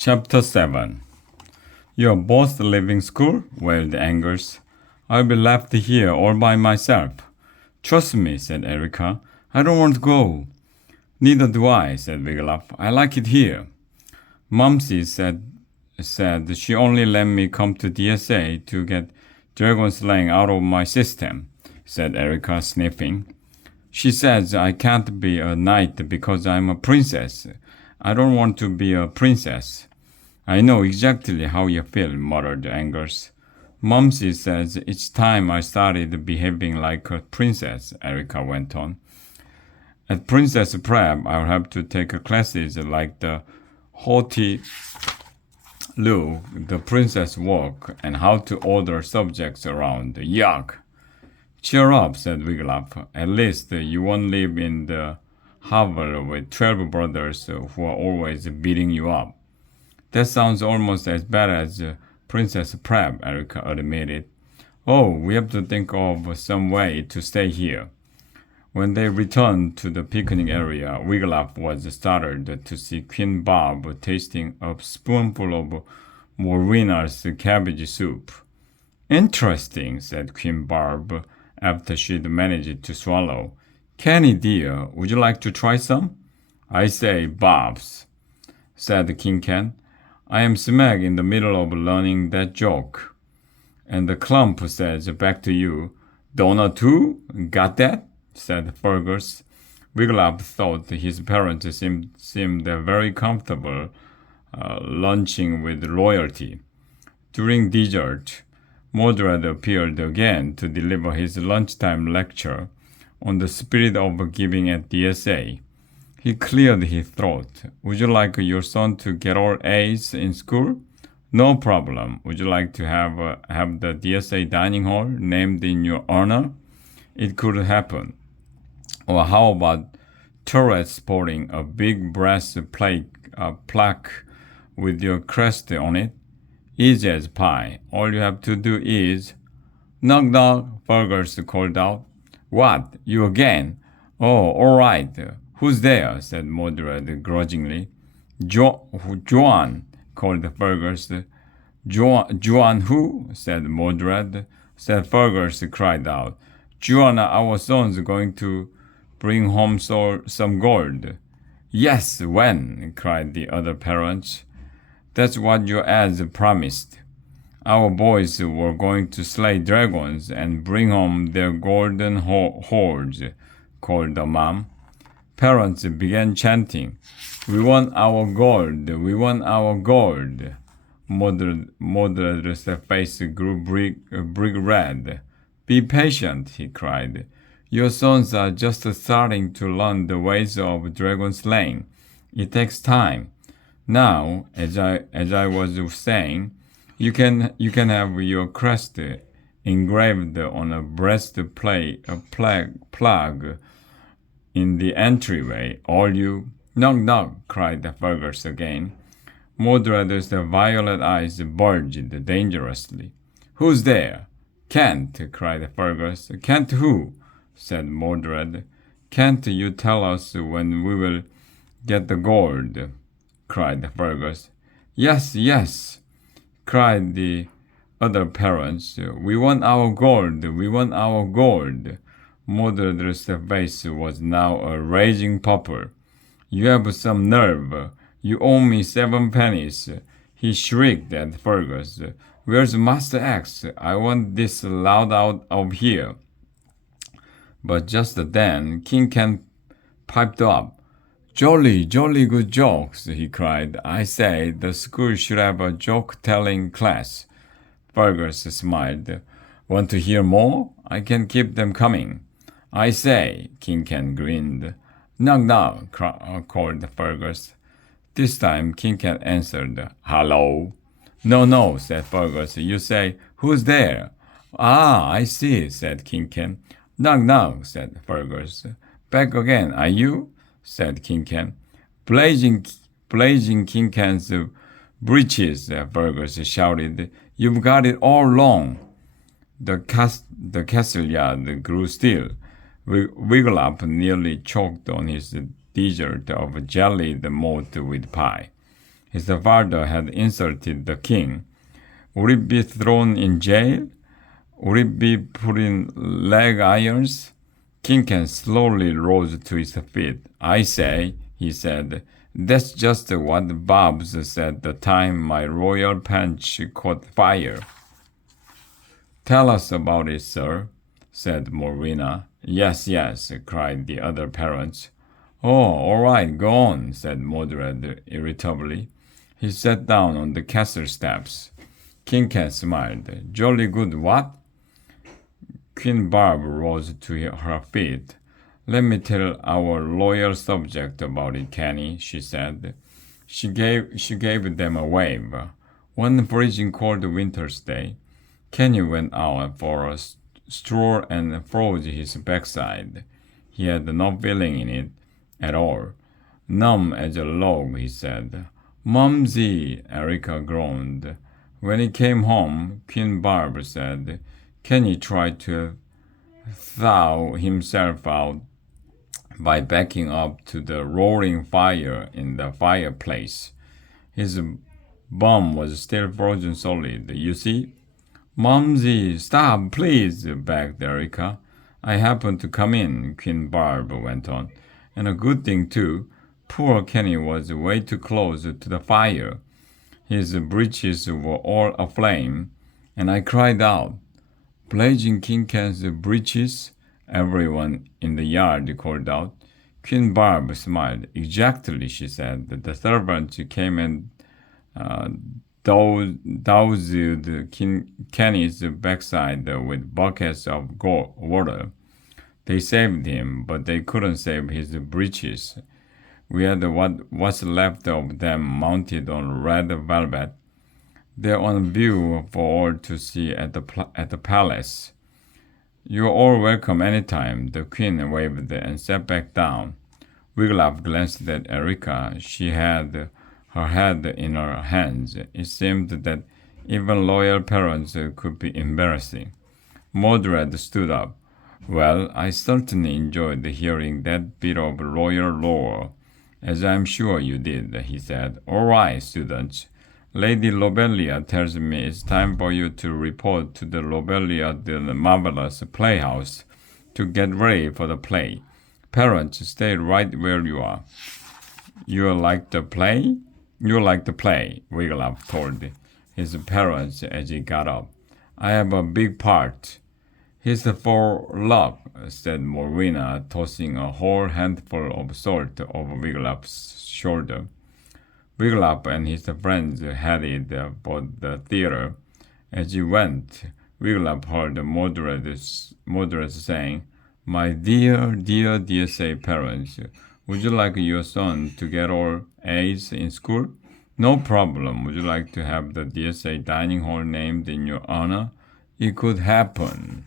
Chapter 7. You're both leaving school? Wailed Angers. I'll be left here all by myself. Trust me, said Erica. I don't want to go. Neither do I, said Wiglaf. I like it here. Mumsy said she only let me come to DSA to get dragon slaying out of my system, said Erica, sniffing. She says I can't be a knight because I'm a princess. I don't want to be a princess. I know exactly how you feel, muttered Angers. Mumsy says it's time I started behaving like a princess, Erica went on. At Princess Prep, I'll have to take classes like the haughty Lou, the princess walk, and how to order subjects around. Yuck! Cheer up, said Wiglaf. At least you won't live in the hovel with 12 brothers who are always beating you up. That sounds almost as bad as Princess Prep, Erica admitted. Oh, we have to think of some way to stay here. When they returned to the picnic area, Wiglaf was startled to see Queen Barb tasting a spoonful of Morwena's cabbage soup. Interesting, said Queen Barb after she'd managed to swallow. Kenny, dear, would you like to try some? I say, Bobs, said King Ken. I am smack in the middle of learning that joke. And the clump says back to you, Donna too? Got that? Said Fergus. Wiglaf thought his parents seemed very comfortable lunching with royalty. During dessert, Mordred appeared again to deliver his lunchtime lecture on the spirit of giving at DSA. He cleared his throat. Would you like your son to get all A's in school? No problem. Would you like to have the DSA dining hall named in your honor? It could happen. Or how about turrets sporting a big brass plaque with your crest on it? Easy as pie. All you have to do is... Knock knock, Fergus called out. What? You again? Oh, all right. Who's there? Said Mordred grudgingly. Joan, called Fergus. Joan who? Said Mordred. Said Fergus cried out. Joanna, our son's going to bring home some gold. Yes, when? Cried the other parents. That's what your ads promised. Our boys were going to slay dragons and bring home their golden hoards, called the mom. Parents began chanting, We want our gold, we want our gold. Mordred's face grew brick red. Be patient, he cried. Your sons are just starting to learn the ways of dragon slaying. It takes time. Now, as I was saying, you can have your crest engraved on a breastplate, plug in the entryway. All you... Knock, knock, cried Fergus again. Mordred's violet eyes bulged dangerously. Who's there? Kent, cried Fergus. Kent who? Said Mordred. Can't you tell us when we will get the gold? Cried Fergus. Yes, yes, cried the other parents. We want our gold, we want our gold. Mordred's face was now a raging purple. You have some nerve. You owe me 7 pennies. He shrieked at Fergus. Where's Master X? I want this loud out of here. But just then, King Ken piped up. Jolly good jokes, he cried. I say, the school should have a joke-telling class. Fergus smiled. Want to hear more? I can keep them coming. I say, King Ken grinned. Knock knock, called Fergus. This time King Ken answered, Hello. No, said Fergus. You say, who's there? Ah, I see, said King Ken. Knock knock, said Fergus. Back again, are you? Said King Ken. Blazing King Ken's breeches, Fergus shouted. You've got it all wrong. The castle yard grew still. Wiglaf nearly choked on his dessert of jellied moat with pie. his father had insulted the king. Would it be thrown in jail? Would it be put in leg irons? King Ken slowly rose to his feet. I say, he said, that's just what Bobs said the time my royal pants caught fire. Tell us about it, sir, said Morwenna. Yes, yes, cried the other parents. Oh, all right, go on, said Mordred irritably. He sat down on the castle steps. King Ken smiled. Jolly good, what? Queen Barb rose to her feet. Let me tell our loyal subject about it, Kenny, she said. She gave them a wave. One freezing cold winter's day, Kenny went out for a stroll and froze his backside. He had no feeling in it at all. Numb as a log, he said. Mumsy, Erica groaned. When he came home, Queen Barb said, Kenny tried to thaw himself out by backing up to the roaring fire in the fireplace. His bum was still frozen solid, you see. Mumsy, stop, please, begged Erica. I happened to come in, Queen Barb went on. And a good thing, too. Poor Kenny was way too close to the fire. His breeches were all aflame, and I cried out. Blazing King Ken's breeches? Everyone in the yard called out. Queen Barb smiled. Exactly, she said. The servants came and doused Kenny's backside with buckets of water. They saved him, but they couldn't save his breeches. We had what's left of them mounted on red velvet. They're on view for all to see at the palace. You're all welcome anytime, the queen waved and sat back down. Wiglaf glanced at Erica. She had her head in her hands. It seemed that even loyal parents could be embarrassing. Mordred stood up. Well, I certainly enjoyed hearing that bit of royal lore, as I'm sure you did, he said. All right, students. Lady Lobelia tells me it's time for you to report to the Lobelia the Marvelous Playhouse to get ready for the play. Parents, stay right where you are. You like the play? You like the play, Wiglaf told his parents as he got up. I have a big part. Here's for luck, said Morwenna, tossing a whole handful of salt over Wiglaf's shoulder. Wiglaf and his friends headed for the theater. As he went, Wiglaf heard Mordred saying, My dear, dear DSA parents, would you like your son to get all A's in school? No problem. Would you like to have the DSA dining hall named in your honor? It could happen.